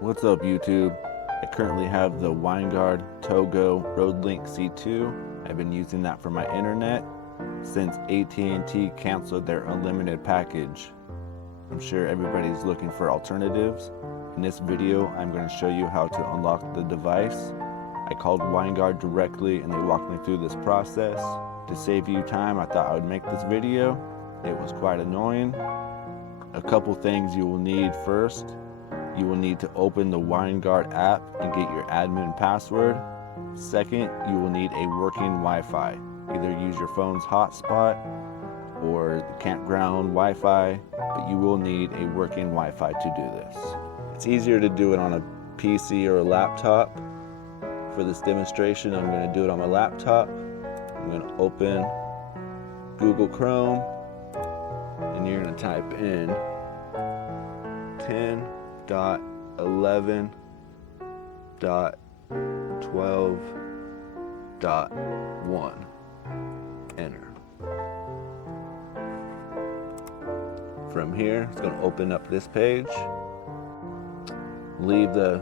What's up, YouTube? I currently have the Winegard TOGO Roadlink C2. I've been using that for my internet since AT&T canceled their unlimited package. I'm sure everybody's looking for alternatives. In this video, I'm going to show you how to unlock the device. I called Winegard directly and they walked me through this process. To save you time, I thought I would make this video. It was quite annoying. A couple things you will need first. You will need to open the Winegard app and get your admin password. Second, you will need a working Wi-Fi. Either use your phone's hotspot or the campground Wi-Fi, but you will need a working Wi-Fi to do this. It's easier to do it on a PC or a laptop. For this demonstration, I'm going to do it on my laptop. I'm going to open Google Chrome and you're going to type in 10.11.12.1. Enter. From here, it's going to open up this page. Leave the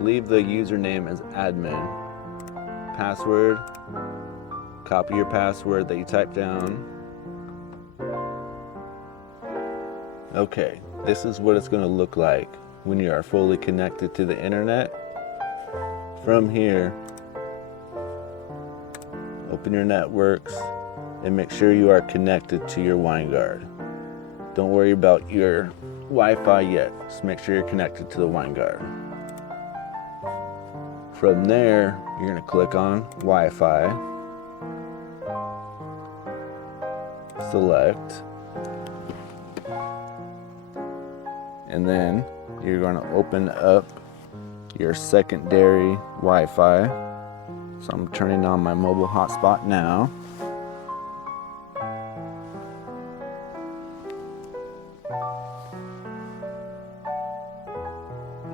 username as admin. Password. Copy your password that you typed down. Okay, this is what it's going to look like when you are fully connected to the internet. From here, open your networks and make sure you are connected to your Winegard. Don't worry about your Wi-Fi yet, just make sure you're connected to the Winegard. From there, you're going to click on Wi-Fi, select, and then you're going to open up your secondary Wi-Fi. So I'm turning on my mobile hotspot now.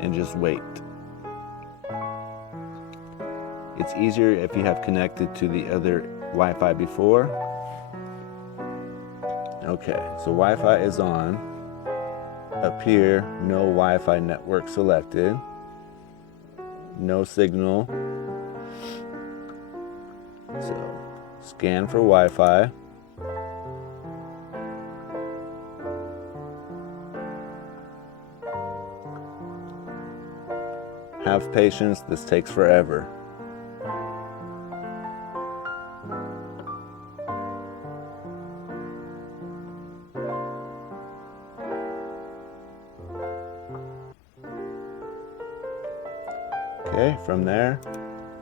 And just wait. It's easier if you have connected to the other Wi-Fi before. Okay, so Wi-Fi is on. Up here, no Wi-Fi network selected. No signal. So, scan for Wi-Fi. Have patience, this takes forever. Okay, from there,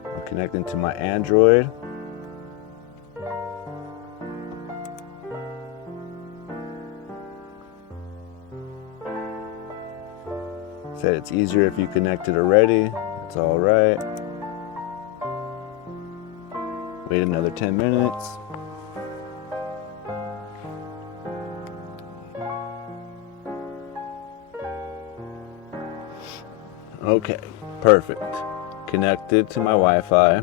I'm connecting to my Android. Said it's easier if you connected already. It's all right. Wait another 10 minutes. Okay, perfect. Connected to my Wi-Fi.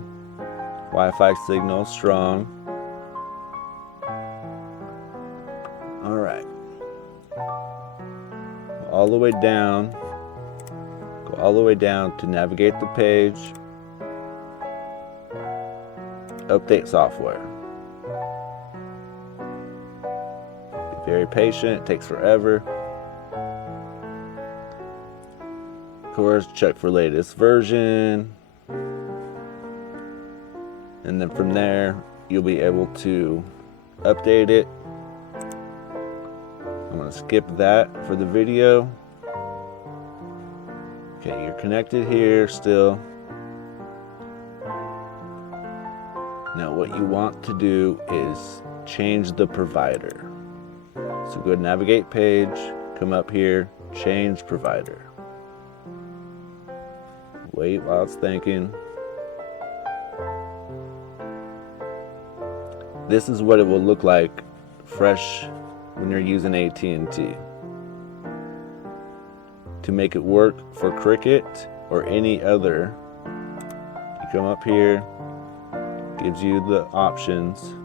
Wi-Fi signal strong. All right. All the way down. Go all the way down to navigate the page. Update software. Be very patient, it takes forever. Of course, check for latest version. And then from there, you'll be able to update it. I'm going to skip that for the video. Okay, you're connected here still. Now what you want to do is change the provider. So go to navigate page, come up here, change provider. Wait while it's thinking. This is what it will look like fresh when you're using AT&T. To make it work for Cricket or any other, you come up here, gives you the options.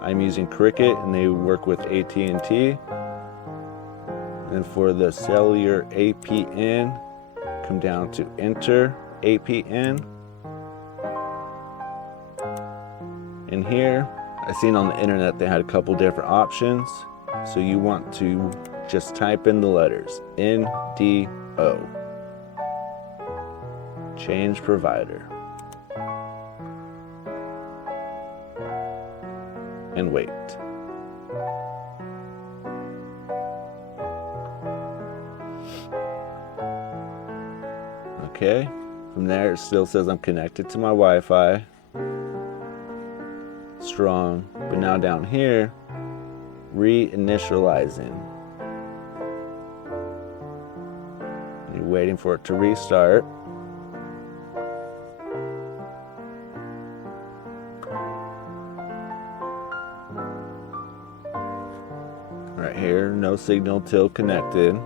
I'm using Cricket and they work with AT&T. And for the cellular APN, come down to enter APN. And here, I seen on the internet they had a couple different options. So you want to just type in the letters NDO. Change provider. And wait. Okay, from there it still says I'm connected to my Wi-Fi. Strong, but now down here, reinitializing. You're waiting for it to restart. Right here, no signal till connected.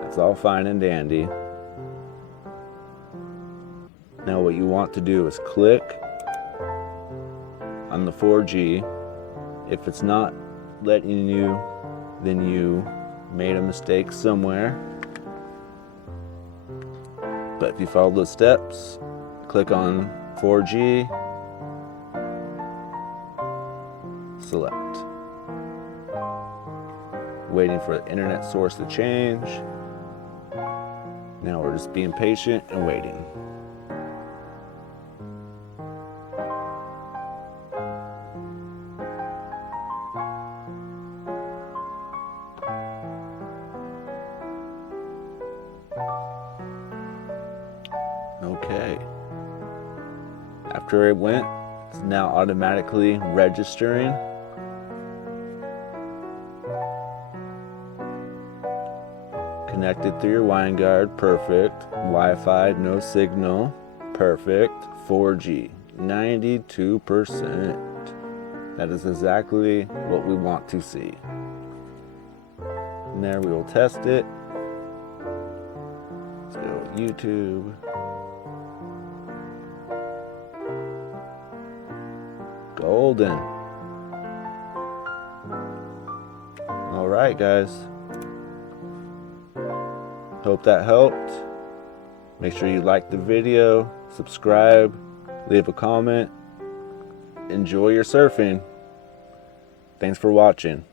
That's all fine and dandy. Now what you want to do is click on the 4G. If it's not letting you, then you made a mistake somewhere. But if you follow those steps, click on 4G, select. Waiting for the internet source to change. Now we're just being patient and waiting. Okay. After it went, it's now automatically registering. Connected through your Winegard, perfect. Wi-Fi, no signal, perfect. 4G, 92%. That is exactly what we want to see. And there we will test it. Let's go with YouTube. Golden. All right, guys. Hope that helped. Make sure you like the video, subscribe, leave a comment. Enjoy your surfing. Thanks for watching.